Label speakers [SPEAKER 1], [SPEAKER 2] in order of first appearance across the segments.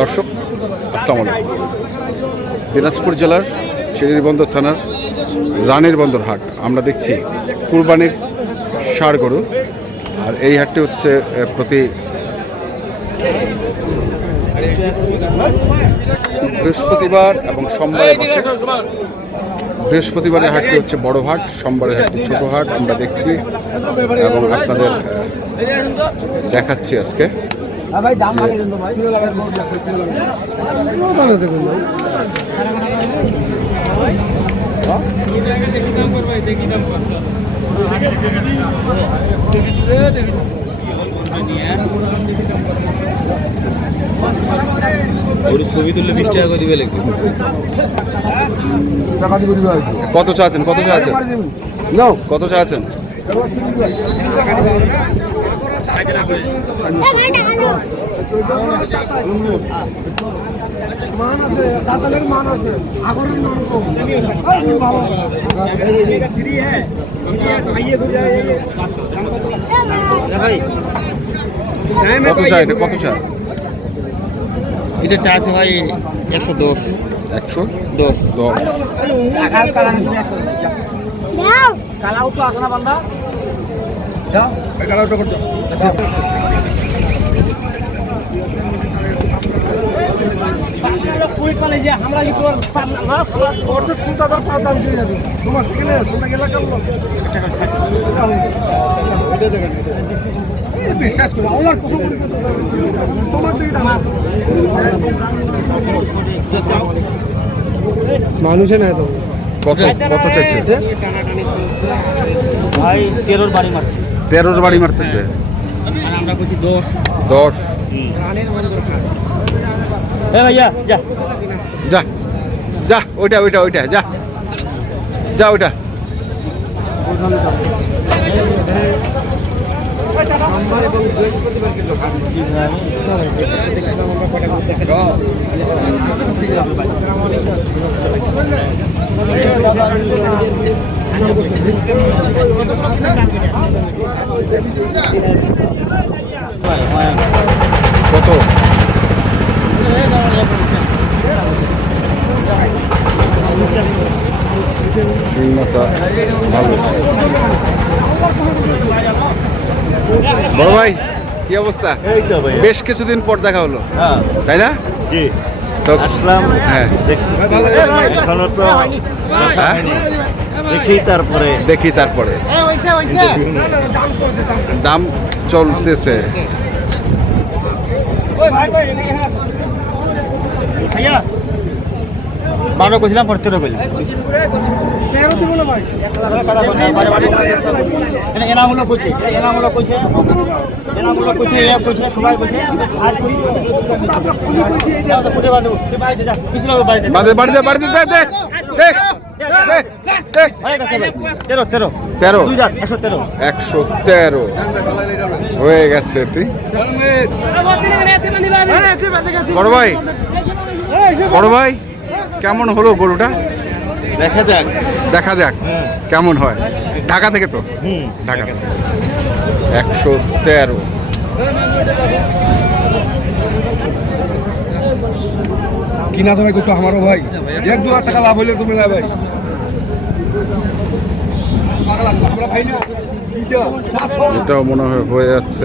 [SPEAKER 1] দর্শক, আসসালামু আলাইকুম। দিনাজপুর জেলার বন্দর থানার রানের বন্দর হাট। আমরা দেখছি কুরবানির ষাড় গরু। আর এই হাটটি হচ্ছে প্রতি বৃহস্পতিবার এবং সোমবারে বৃহস্পতিবারের হাটটি হচ্ছে বড় হাট, সোমবারের হাটটি ছোট হাট, আমরা দেখছি এবং আপনাদের দেখাচ্ছি আজকে।
[SPEAKER 2] ওর ছবি তুললে বিশ টাকা করে দিবে লিখবে
[SPEAKER 1] কত চাচ্ছেন কত চাচ্ছেন কত চাচ্ছেন
[SPEAKER 3] মান আছে দাতালের মান আছে আগরের মান কম। ভালো।
[SPEAKER 1] কত চাই এটা? কত চাই
[SPEAKER 2] এটা চা আছে ভাই একশো দশ।
[SPEAKER 1] একশো
[SPEAKER 2] দশ।
[SPEAKER 1] দশ।
[SPEAKER 3] কালাও তো আসে না বান্দা। দাও কালাওটা করতে। অর্ধেক সুতা তার পাঁচ দাম দিয়ে যাবে। তোমার থেকে না তোমরা গেলা কেমন বিশ্বাস করো আল্লাহর কথা বলো। তোমার দিকে দাম মানুষে নাই তো।
[SPEAKER 1] কত? কত চাইছে?
[SPEAKER 2] ভাই তেরোর বাড়ি মারছে।
[SPEAKER 1] তেরোর বাড়ি মারতেছে?
[SPEAKER 2] আর আমরা বলছি দশ।
[SPEAKER 1] দশ।
[SPEAKER 2] এ ভাইয়া যা।
[SPEAKER 1] যা যা ওইটা ওইটা ওইটা যা। যা ওইটা। কত সিংহটা ভালো বড় ভাই কি অবস্থা?
[SPEAKER 4] এই তো ভাই
[SPEAKER 1] বেশ কিছুদিন পর দেখা হলো।
[SPEAKER 4] হ্যাঁ।
[SPEAKER 1] তাই না? তো
[SPEAKER 4] আসলাম
[SPEAKER 1] হ্যাঁ।
[SPEAKER 4] এখনও তো
[SPEAKER 1] হ্যাঁ?
[SPEAKER 4] দেখি তারপরে।
[SPEAKER 1] দেখি তারপরে। দাম চলতেছে।
[SPEAKER 2] ভাইয়া বারো কইছিলাম পর তেরো কইলাম।
[SPEAKER 3] তেরো দিব না ভাই
[SPEAKER 2] এনামূলক কইছে এনামূলক কইছে এনামূলক কইছে এ কইছে সবাই কইছে আর কই যাও তো কুটে বাঁধো তুই বাড়িতে বাড়িতে
[SPEAKER 1] বাড়িতে বাড়িতে বাড়িতে দে দে দে দে। দে
[SPEAKER 2] গেছে ভাই। তেরো তেরো।
[SPEAKER 1] তেরো?
[SPEAKER 2] দুই হাজার একশো তেরো।
[SPEAKER 1] একশো তেরো। হয়ে গেছে এটি বড় ভাই। বড় ভাই। কেমন হলো গরুটা?
[SPEAKER 4] দেখা যাক।
[SPEAKER 1] দেখা যাক কেমন হয়? ঢাকা থেকে তো? ঢাকা থেকে। একশো তেরো।
[SPEAKER 3] কিনা তুমি করতো আমারও ভাই? এক দু হাজার টাকা লাভ হইলে তুমি না ভাই
[SPEAKER 1] এটাও মনে হয় হয়ে যাচ্ছে।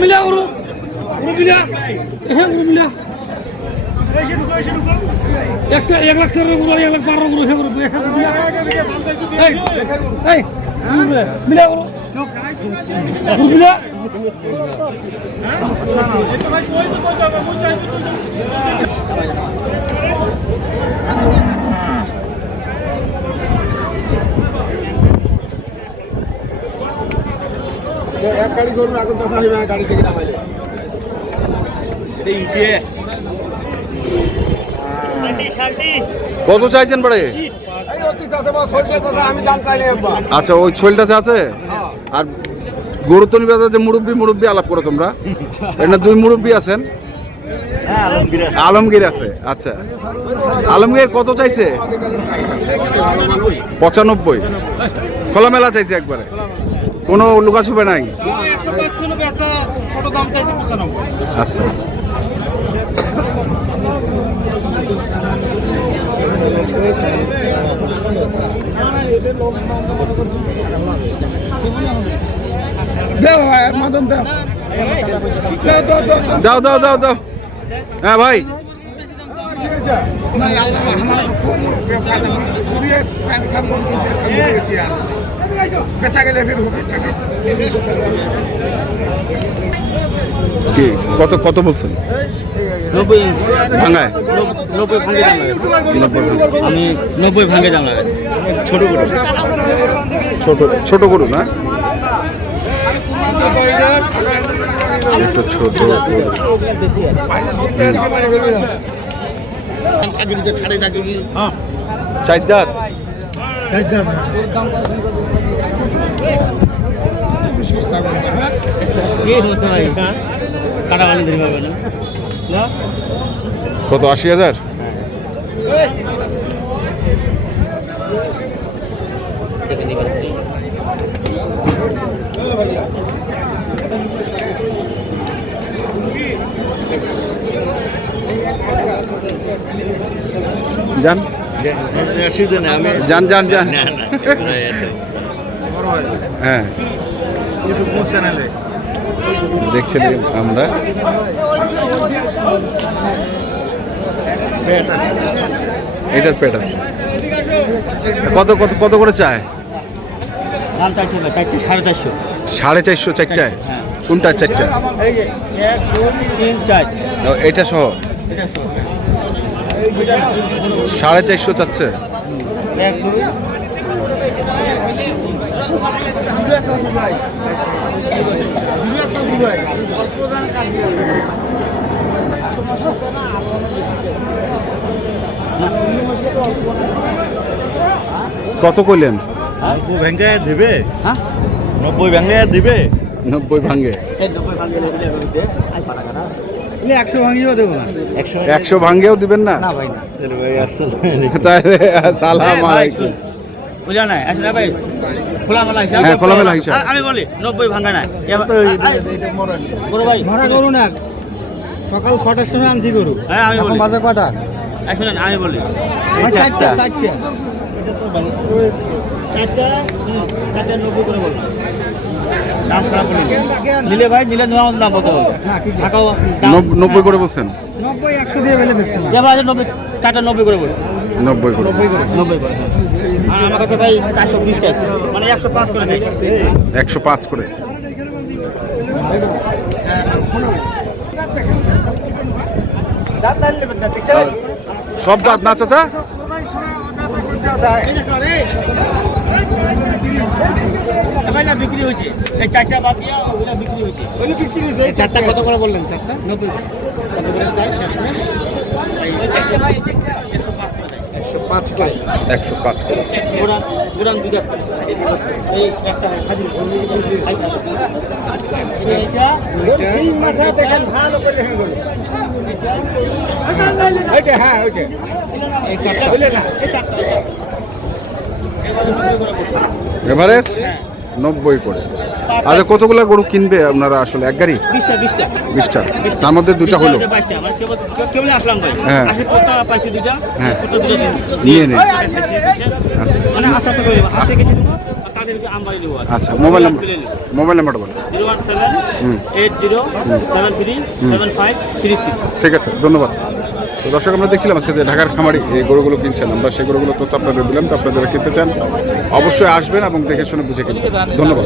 [SPEAKER 3] মিলা করো মিলা হ্যাঁ মিলা একটা এক লাখ টাকারগুলো এক এক গাড়ি করুন এখন পেশা নিবে গাড়ি থেকে
[SPEAKER 1] কত চাইছেন পরে
[SPEAKER 3] এই অতি চাচা বা ছোট চাচা আমি দাম চাইলে একবার
[SPEAKER 1] আচ্ছা ওই ছোলটা আছে? আর গরু তো নিবে যে মুরব্বি মুরব্বি আলাপ করো তোমরা। এটা দুই মুরব্বী আছেন।
[SPEAKER 4] আলমগীর আছে।
[SPEAKER 1] আলমগীর আছে আচ্ছা। আলমগীর কত চাইছে? পঁচানব্বই। খোলামেলা চাইছে একবারে। কোনো লুকাছুপে নাই? আচ্ছা।
[SPEAKER 3] দেও ভাই মাদন দেও। দেও দেও দেও
[SPEAKER 1] হ্যাঁ ভাই।
[SPEAKER 3] খুব বেচা গেলে ফের হবে
[SPEAKER 1] কি কত কত বলছেন?
[SPEAKER 2] নব্বই।
[SPEAKER 1] ভাঙায়
[SPEAKER 2] নব্বই
[SPEAKER 1] নব্বই ভাঙা।
[SPEAKER 2] আমি নব্বই দাম লাগাইছি ছোট করে
[SPEAKER 1] ছোট ছোট গরু না? একটু ছোট গরু। চার দাঁত
[SPEAKER 2] নাই কাটা বানি ধরে পাবে না না
[SPEAKER 1] কত আশি হাজার? যান। যান যান যান। হ্যাঁ। দেখছেন আমরা। এটার পেট আছে। কত কত কত করে চায়?
[SPEAKER 2] চারটে সাড়ে চারশো।
[SPEAKER 1] সাড়ে চারশো চারটায়
[SPEAKER 2] হ্যাঁ।
[SPEAKER 1] কোনটা চারটায়
[SPEAKER 2] এই যে এক দুই তিন চার।
[SPEAKER 1] ও, এটা সহ? সাড়ে চারশো চাচ্ছে? কত কইলেন?
[SPEAKER 4] নব্বই ভেঙে দিবে?
[SPEAKER 2] হ্যাঁ?
[SPEAKER 4] নব্বই ভেঙে দিবে?
[SPEAKER 1] নব্বই ভাঙ্গে।
[SPEAKER 2] ভাঙ্গে এলে একশো ভাঙিও দেবো না।
[SPEAKER 4] একশো
[SPEAKER 1] একশো ভাঙ্গেও দিবেন না?
[SPEAKER 2] না ভাই না।
[SPEAKER 1] তাহলে সালাম আলাইকুম।
[SPEAKER 2] বুঝা নাই? আসলে ভাই? খোলামেলা হিসাব।
[SPEAKER 1] হ্যাঁ, খোলামেলা হিসাব।
[SPEAKER 2] আমি বলি নব্বই ভাঙ্গা নাই। গরু ভাই।
[SPEAKER 3] ভাড়া করুন না। সকাল ছটার সময় আনছি গরু।
[SPEAKER 2] হ্যাঁ আমি বলি।
[SPEAKER 3] বাজে কটা?
[SPEAKER 2] শুনেন আমি বলি।
[SPEAKER 3] চারটা। চারটা
[SPEAKER 2] চারটা। হুম, চারটা নব্বই করে বললাম দাম খারাপ বলি। নিলে ভাই নিলে নেওয়া দাম কত ঢাকাও
[SPEAKER 1] নব্বই করে বলছেন?
[SPEAKER 3] নব্বই একশো দিয়ে বেলে বেচতে না।
[SPEAKER 2] নব্বই চারটা নব্বই করে বলছি।
[SPEAKER 1] নব্বই করে।
[SPEAKER 2] নব্বই করে হ্যাঁ। আর আমার কাছে ভাই চারশো বিশটা আছে মানে একশো পাঁচ করে
[SPEAKER 1] একশো পাঁচ করে। সব দাঁত না চাচা?
[SPEAKER 2] ভাই না বিক্রি হয়েছে। এই চারটা বাদ দিয়ে বিক্রি হয়েছে।
[SPEAKER 3] চারটা কত করে বললেন চারটা?
[SPEAKER 2] নব্বই।
[SPEAKER 3] কত করে চাই? শেষমেশ
[SPEAKER 2] একশো পাঁচ করে দেয়
[SPEAKER 3] একশো পাঁচ করে
[SPEAKER 1] একশো পাঁচ
[SPEAKER 3] চারটা।
[SPEAKER 1] এভারেজ নব্বই করে। আচ্ছা কতগুলো গরু কিনবে আপনারা আসলে? এক গাড়ি?
[SPEAKER 2] বিশটা
[SPEAKER 1] তার মধ্যে দুটা হলো?
[SPEAKER 2] মানে
[SPEAKER 1] হ্যাঁ। হ্যাঁ। নিয়ে আচ্ছা।
[SPEAKER 2] মানে আমবাড়ি নেব।
[SPEAKER 1] আচ্ছা মোবাইল নাম্বার মোবাইল নাম্বারটা বলো। ঠিক আছে ধন্যবাদ। তো দর্শক, আমরা দেখছিলাম আজকে যে ঢাকার খামারি এই গরুগুলো কিনছেন। আমরা সেই গরুগুলো তথ্য আপনাদের দিলাম, তো আপনারা কিনতে চান, অবশ্যই আসবেন এবং দেখে শুনে বুঝে কিনবেন। ধন্যবাদ।